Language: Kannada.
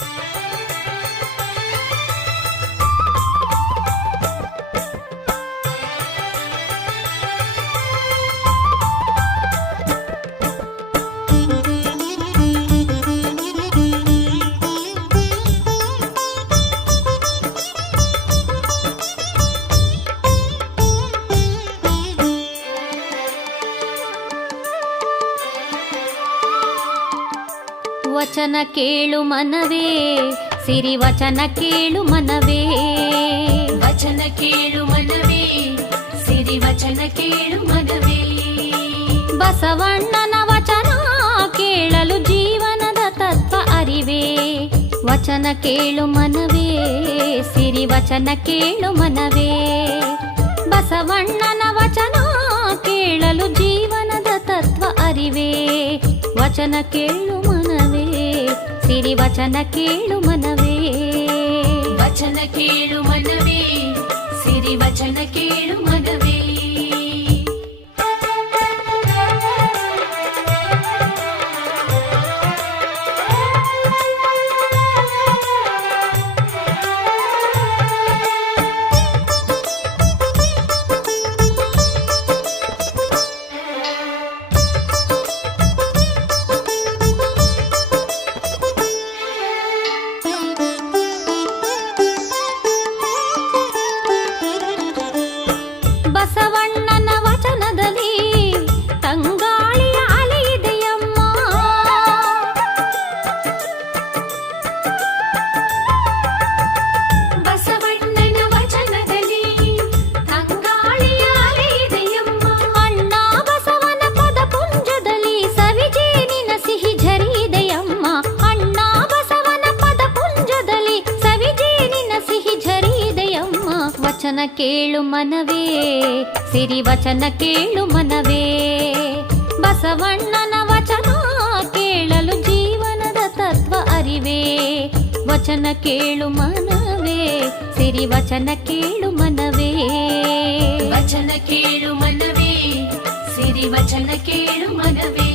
you ವಚನ ಕೇಳು ಮನವೇ ಸಿರಿ ವಚನ ಕೇಳು ಮನವೇ ವಚನ ಕೇಳು ಮನವೇ ಸಿರಿ ವಚನ ಕೇಳು ಮನವೇ ಬಸವಣ್ಣನ ವಚನ ಕೇಳಲು ಜೀವನದ ತತ್ವ ಅರಿವೇ ವಚನ ಕೇಳು ಮನವೇ ಸಿರಿ ವಚನ ಕೇಳು ಮನವೇ ಬಸವಣ್ಣನ ವಚನ ಕೇಳಲು ಜೀವನದ ತತ್ವ ಅರಿವೇ ವಚನ ಕೇಳು ಸಿರಿ ವಚನ ಕೇಳು ಮನವೇ ವಚನ ಕೇಳು ಮನವೇ ಸಿರಿ ವಚನ ವಚನ ಕೇಳು ಮನವೇ ಸಿರಿ ವಚನ ಕೇಳು ಮನವೇ ಬಸವಣ್ಣನ ವಚನ ಕೇಳಲು ಜೀವನದ ತತ್ವ ಅರಿವೇ ವಚನ ಕೇಳು ಮನವೇ ಸಿರಿ ವಚನ ಕೇಳು ಮನವೇ ವಚನ ಕೇಳು ಮನವೇ ಸಿರಿ ವಚನ ಕೇಳು ಮನವೇ